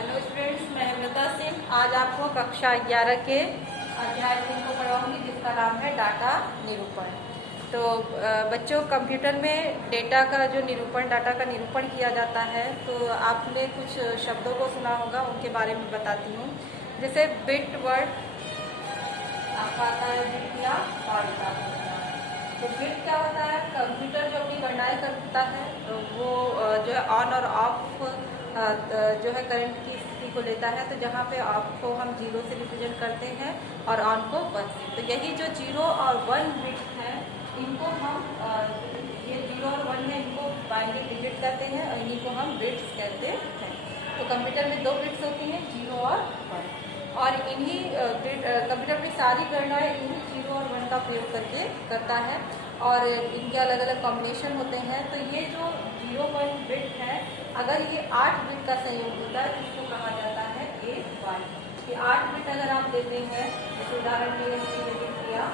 Hello students, मैं अमृता सिंह आज आपको कक्षा 11 के अध्याय 3 को पढ़ाऊंगी जिसका नाम है डाटा निरूपण। तो बच्चों, कंप्यूटर में डेटा का जो निरूपण डाटा का निरूपण किया जाता है, तो आपने कुछ शब्दों को सुना होगा, उनके बारे में बताती हूँ। जैसे बिट वर्ड आपका आता है, बिट या बाइट आता है। तो बिट क्या होता है? कंप्यूटर जो अपनी गणनाएं करता है तो वो जो है ऑन और ऑफ जो है करंट की स्थिति को लेता है। तो जहाँ पे ऑफ को हम 0 से रिप्रेजेंट करते हैं और ऑन को 1 से। तो यही जो 0 और 1 बिट है, इनको हम ये 0 और 1 है, इनको बाइनरी डिजिट कहते हैं और इन्हीं को हम बिट्स कहते हैं। तो कंप्यूटर में 2 बिट्स होती हैं, 0 और 1, और इन्हीं कंप्यूटर में सारी गणनाएं इन्हीं 0 और 1 का प्रयोग करके करता है और इनके अलग अलग कॉम्बिनेशन होते हैं। तो ये जो 0-1 बिट है, अगर ये 8 बिट का संयोग होता है, इसको कहा जाता है ए बाइट। ये 8 बिट अगर आप देते हैं, जैसे उदाहरण के लिए हमने ये किया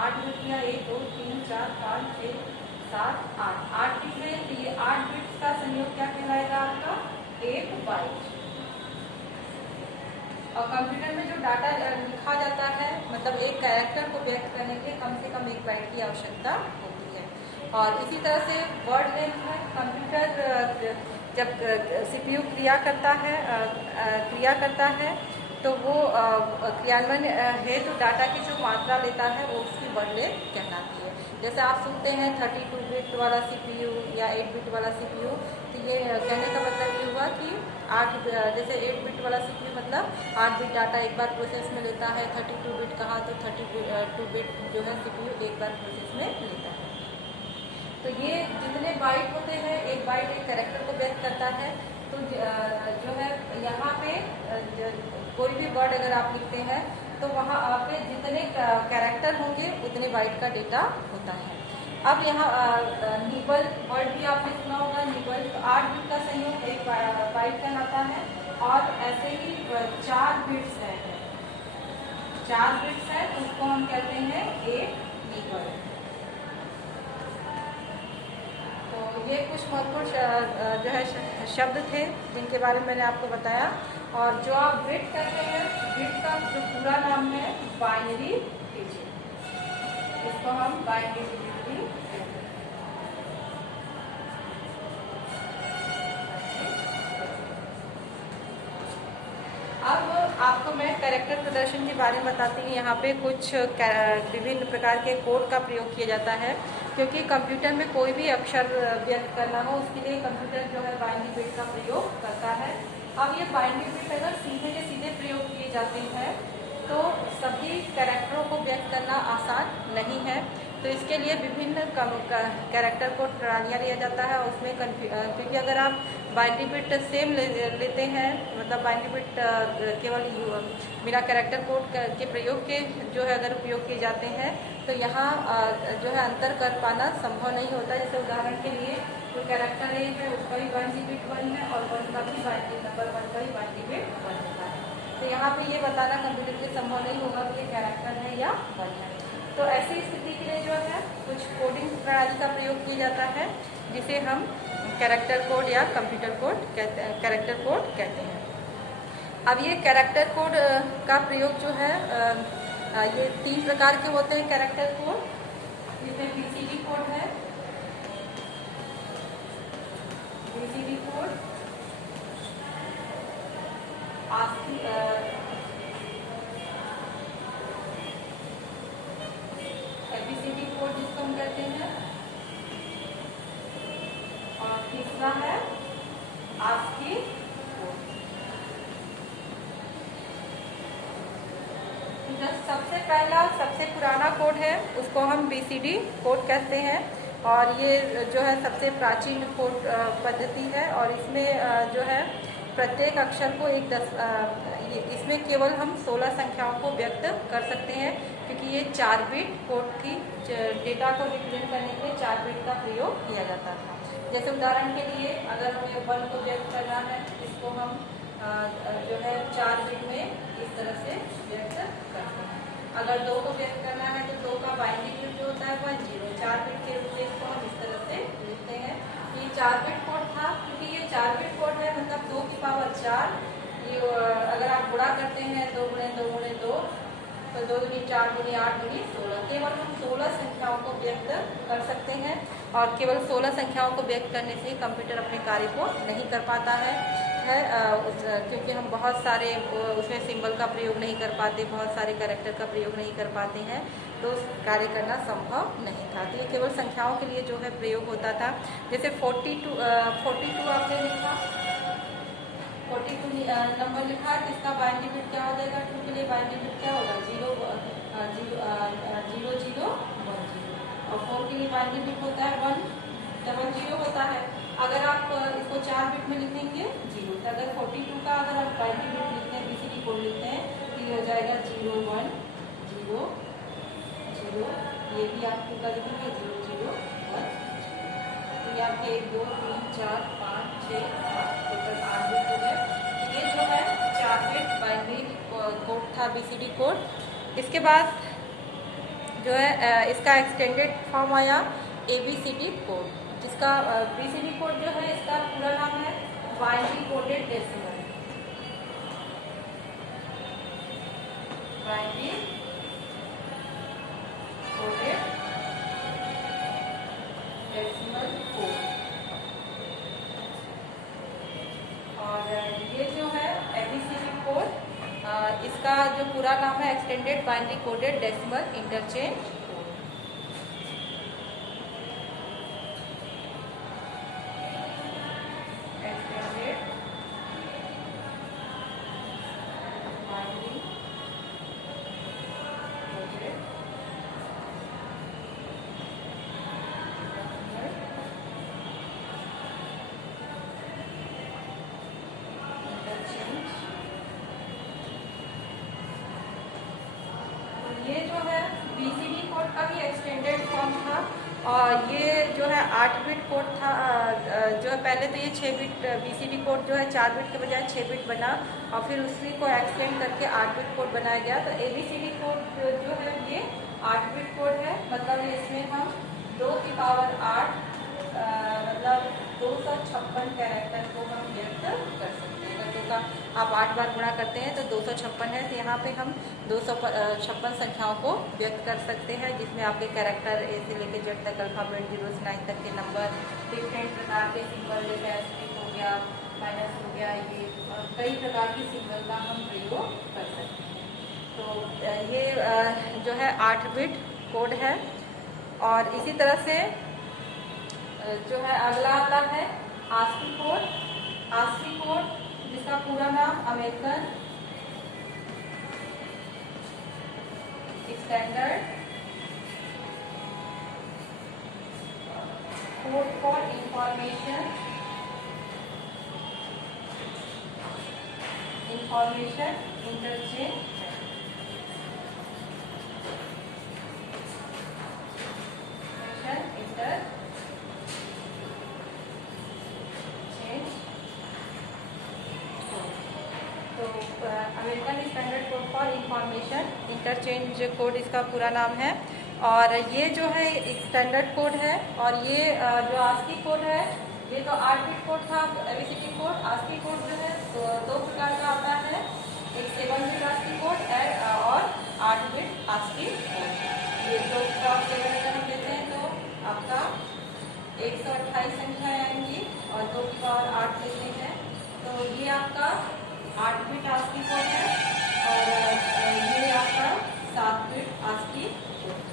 8 बिट किया, 1 2 3 4 5 6 7 8 बिट है। तो ये 8 बिट्स का संयोग क्या कहलाएगा? आपका एक बाइट। और कंप्यूटर में जो डाटा लिखा जाता है, मतलब एक कैरेक्टर को व्यक्त करने के कम से कम 1 बाइट की आवश्यकता होती है। और इसी तरह से वर्ड लेंथ है। कंप्यूटर जब सीपीयू क्रिया करता है तो वो क्रियान्वयन हेतु डाटा की जो मात्रा लेता है वो उसकी वर्ड लेंथ कहलाती है। जैसे आप सुनते हैं 32 बिट वाला सीपीयू या 8 बिट वाला सीपीयू, तो ये कहने का मतलब ये हुआ कि 8 जैसे 8 बिट वाला सीपीयू मतलब 8 बिट डाटा एक बार प्रोसेस में लेता है। 32 बिट कहा तो 32 बिट जो है सीपीयू एक बार प्रोसेस में लेता है। तो ये जितने बाइट होते हैं, एक बाइट एक कैरेक्टर को व्यक्त करता है। तो जो है यहाँ पे कोई भी वर्ड अगर आप लिखते हैं तो वहाँ पे जितने कैरेक्टर होंगे उतने बाइट का डेटा होता है। अब यहाँ निबल वर्ड भी आपने सुना होगा, निबल। तो 8 बिट का संयोग एक बाइट कहलाता है और ऐसे ही 4 बिट्स है, 4 बिट्स है, उसको हम कहते हैं एक निबल। तो ये कुछ महत्वपूर्ण जो है शब्द थे जिनके बारे में मैंने आपको बताया। और जो आप बिट कहते हैं, बिट का जो पूरा नाम है बाइनरी डिजिट, इसको हम बाइनरी डिजिट भी कहते हैं। अब आपको मैं कैरेक्टर प्रदर्शन के बारे में बताती हूँ। यहाँ पे कुछ विभिन्न प्रकार के कोड का प्रयोग किया जाता है, क्योंकि कंप्यूटर में कोई भी अक्षर व्यक्त करना हो उसके लिए कंप्यूटर जो है बाइनरी बिट का प्रयोग करता है। अब ये बाइनरी बिट अगर सीधे के सीधे प्रयोग किए जाते हैं तो सभी कैरेक्टरों को व्यक्त करना आसान नहीं है। तो इसके लिए विभिन्न कैरेक्टर को प्रणालियाँ लिया जाता है उसमें क्योंकि अगर आप बाइनरी बिट सेम लेते हैं, मतलब बाइनरी बिट केवल बिना कैरेक्टर कोड के प्रयोग के जो है अगर उपयोग किए जाते हैं तो यहाँ जो है अंतर कर पाना संभव नहीं होता। जैसे उदाहरण के लिए जो कैरेक्टर ए है उसका भी बाइनरी बिट 1 है और 1 का भी बाइनरी नंबर 1 का भी बाइनरी बिट 1 होता है। तो यहाँ पे ये बताना कंप्यूटर के संभव नहीं होगा कि ये कैरेक्टर है या 1 है। तो ऐसी स्थिति के लिए जो है कुछ कोडिंग प्रणाली का प्रयोग किया जाता है जिसे हम कैरेक्टर कोड या कंप्यूटर कोड कहते हैं, कैरेक्टर कोड कहते हैं। अब ये कैरेक्टर कोड का प्रयोग जो है ये 3 प्रकार के होते हैं कैरेक्टर कोड। जिसमें बीसीडी कोड है, बीसीडी कोड, एबीसीडी कोड जिसको हम कहते हैं, और तीसरा है आस्की कोड। जो सबसे पहला सबसे पुराना कोड है उसको हम बीसीडी कोड कहते हैं और ये जो है सबसे प्राचीन कोड पद्धति है। और इसमें जो है प्रत्येक अक्षर को इसमें केवल हम 16 संख्याओं को व्यक्त कर सकते हैं, क्योंकि ये 4 बिट कोड थी। डेटा को रिप्रेजेंट करने के लिए 4 बिट का प्रयोग किया जाता था। जैसे उदाहरण के लिए अगर हमें 1 को व्यक्त करना है, इसको हम जो है 4 बिट में इस तरह से व्यक्त करते हैं। अगर 2 को व्यक्त करना है तो 2 का बाइनरी बिट जो होता है 1 0, 4 बिट के रूप में इसको हम इस तरह से लिखते हैं। ये 4 बिट कोड था, क्योंकि ये 4 बिट कोड है, मतलब 2 की पावर 4। ये अगर आप गुणा करते हैं 2 गुणे 2 गुणे 2, तो 2 दूनी 4 दूनी 8 दूनी 16। केवल हम 16 संख्याओं को व्यक्त कर सकते हैं, और केवल 16 संख्याओं को व्यक्त करने से कंप्यूटर अपने कार्य को नहीं कर पाता है, क्योंकि हम बहुत सारे उसमें सिंबल का प्रयोग नहीं कर पाते, बहुत सारे कैरेक्टर का प्रयोग नहीं कर पाते हैं, तो कार्य करना संभव नहीं था। तो ये केवल संख्याओं के लिए जो है प्रयोग होता था। जैसे 42 आपने लिखा, 42 नंबर लिखा, जिसका बाइनरी बिट क्या हो जाएगा? 2 के लिए बाइनरी बिट क्या होगा? 0 0 0 1 0। और 4 के लिए बाइनरी बिट होता है 1 1 0 होता है। अगर आप इसको 4 बिट में लिखेंगे 0, तो अगर 42 का अगर आप बाइनरी बिट लिखते हैं, बीसीडी कोड लिखते हैं, तो ये हो जाएगा 0 1 0 0। ये भी आप टू का लिखेंगे 0 0 1। तो ये आपके 1 2 3 4 5 6 7 टोटल 8 बिट हो गए। ये जो है 4 बिट बाइनरी कोड था, बीसीडी कोड। इसके बाद जो है इसका एक्सटेंडेड फॉर्म आया एबीसीडी कोड, जिसका बीसीडी कोड जो है इसका पूरा नाम है binary coded decimal. Binary coded decimal code. और ये जो है एबीसीडी कोड, इसका जो पूरा नाम है extended binary coded decimal interchange. ये जो है बीसीडी कोड का ही एक्सटेंडेड फॉर्म था, और ये जो है 8 बिट कोड था। जो है पहले तो ये 6 बिट बीसीडी कोड जो है 4 बिट के बजाय 6 बिट बना, और फिर उसी को एक्सटेंड करके 8 बिट कोड बनाया गया। तो एबीसीडी कोड जो है ये 8 बिट कोड है, मतलब इसमें हम 2 की पावर 8 मतलब 256 कैरेक्टर को हम व्यक्त कर सकते हैं। अगर 2 का आप 8 बार गुणा करते हैं तो 256 है, तो यहाँ पे हम 256 संख्याओं को व्यक्त कर सकते हैं, जिसमें आपके कैरेक्टर ए से लेकर जेड तक, अल्फाबेट 0 से 9 तक के नंबर, डिफरेंट प्रकार के सिंबल, जैसे एस्ट्रिक हो गया, माइनस हो गया, ये कई प्रकार की सिंबल का हम प्रयोग कर सकते हैं। तो ये जो है 8 बिट कोड है। और इसी तरह से जो है अगला आता है आस्की कोड। आस्की कोड, जिसका पूरा नाम American standard code for information interchange American standard code for information interchange code इसका पूरा नाम है। और ये जो है स्टैंडर्ड कोड है, और ये जो आस्की कोड है, ये तो 8 बिट कोड था एबीसीडी कोड। आस्की कोड जो है तो 2 प्रकार का आता है, एक 7 बिट आस्की कोड और 8 बिट आस्की कोड। ये 2 का 7 अगर हम लेते हैं तो आपका 128 संख्याएँ आएंगी, और 2 की पावर 8 लेते हैं तो ये आपका 8 बिट आस्की कोड है, और ये आपका 7 बिट आस्की कोड है।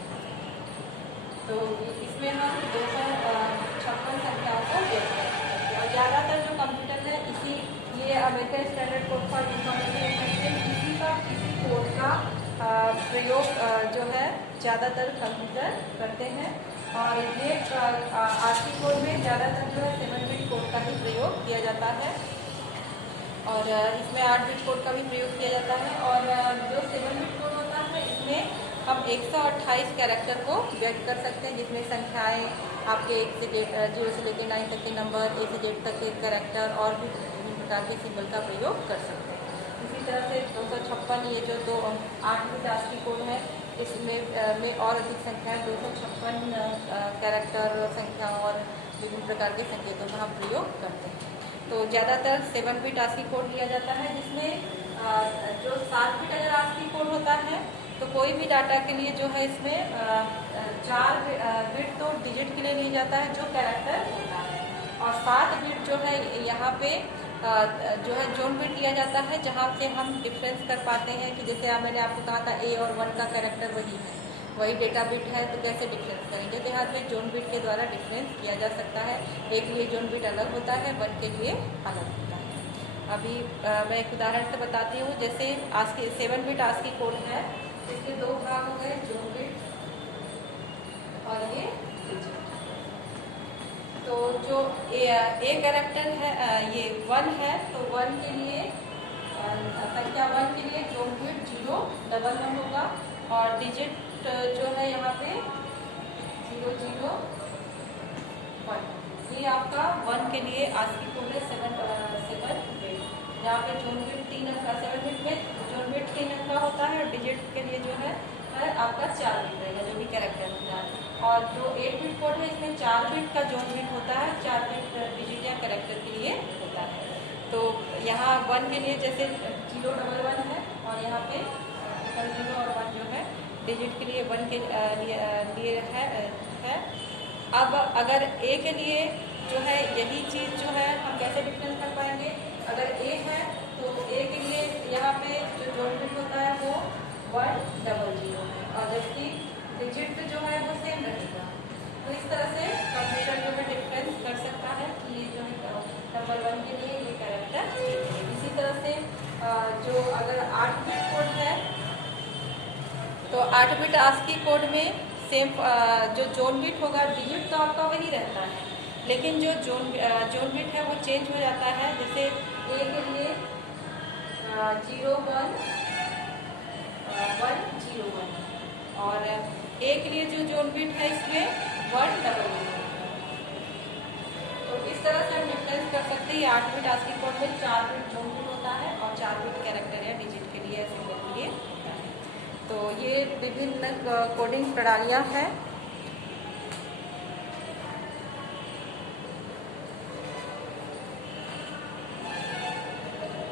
तो इसमें हम 256 संख्याओं को व्यक्त कर सकते हैं। और ज़्यादातर जो कंप्यूटर है ये American standard code for information इसी कोड का प्रयोग जो है ज़्यादातर कंप्यूटर करते हैं। और ये आस्की कोड में ज़्यादातर जो है 7 बिट कोड का ही प्रयोग किया जाता है, और इसमें 8 बिट कोड का भी प्रयोग किया जाता है। और जो 7 बिट कोड होता है, इसमें हम 128 कैरेक्टर को व्यक्त कर सकते हैं, जिसमें संख्याएं आपके 1 से 0 से लेकर 9 तक के नंबर, A से Z तक के कैरेक्टर, और भी विभिन्न प्रकार के सिंबल का प्रयोग कर सकते हैं। इसी तरह से 256 ये जो 8 बिट आस्की कोड है, इसमें में और अधिक संख्याएं 256 कैरेक्टर संख्या और विभिन्न प्रकार के संकेतों का हम प्रयोग करते हैं। तो ज़्यादातर 7 बिट ASCII कोड लिया जाता है, जिसमें जो 7 बिट अगर ASCII कोड होता है तो कोई भी डाटा के लिए जो है इसमें 4 बिट तो डिजिट के लिए लिया जाता है जो कैरेक्टर होता है, और 7 बिट जो है यहाँ पे जो है जोन बिट लिया जाता है, जहाँ से हम डिफरेंस कर पाते हैं कि जैसे मैंने आपको कहा था A और 1 का कैरेक्टर वही डेटा बिट है, तो कैसे डिफरेंस करेंगे। तो यहाँ पे जोन बिट के द्वारा डिफरेंस किया जा सकता है। A के लिए जोन बिट अलग होता है, 1 के लिए अलग होता है। अभी मैं एक उदाहरण से बताती हूँ। जैसे ASCII 7 बिट ASCII कोड है, इसके दो भाग हो गए, जोन बिट और ये डिजिट। तो जो ए कैरेक्टर है ये 1 है, तो 1 के लिए संख्या 1 के लिए जोन बिट 011 होगा, और डिजिट जो है यहाँ पे 001। ये आपका 1 के लिए ASCII कोड है 7 बिट, यहाँ पे जोन बिट 3 अंक का, 7 बिट में जोन बिट 3 अंक का होता है, और डिजिट के लिए जो है आपका 4 बिट रहेगा, जो भी कैरेक्टर होता है। और जो 8 बिट कोड है, इसमें 4 बिट का जोन बिट होता है, 4 बिट डिजिट या कैरेक्टर के लिए होता है। तो यहाँ 1 के लिए जैसे 011 है, और यहाँ पे 0 और 1 जो है डिजिट के लिए 1 के लिए है। अब अगर A के लिए जो है यही चीज़ जो है हम कैसे डिफरेंस कर पाएंगे। अगर A है तो A के लिए यहाँ पे जो जोन बिट होता है वो 100 है, और जबकि डिजिट जो है वो सेम रहेगा। तो इस तरह से कंप्यूटर जो है डिफरेंस कर सकता है कि ये जो है नंबर 1 के लिए ये कैरेक्टर। इसी तरह से जो अगर 8 बिट कोड है, तो 8 बिट ASCII कोड में सेम जो जोन बिट होगा, डिजिट तो आपका वही रहता है, लेकिन जो जोन बिट है वो चेंज हो जाता है। जैसे A के लिए 01 101, और A के लिए जो जोन बिट है इसमें 100। तो इस तरह से हम डिफरेंस कर सकते हैं। 8 बिट ASCII कोड में 4 बिट जोन बिट होता है, और 4 बिट कैरेक्टर या डिजिट के लिए, सिंबल के लिए होता है। तो ये विभिन्न कोडिंग प्रणालियाँ हैं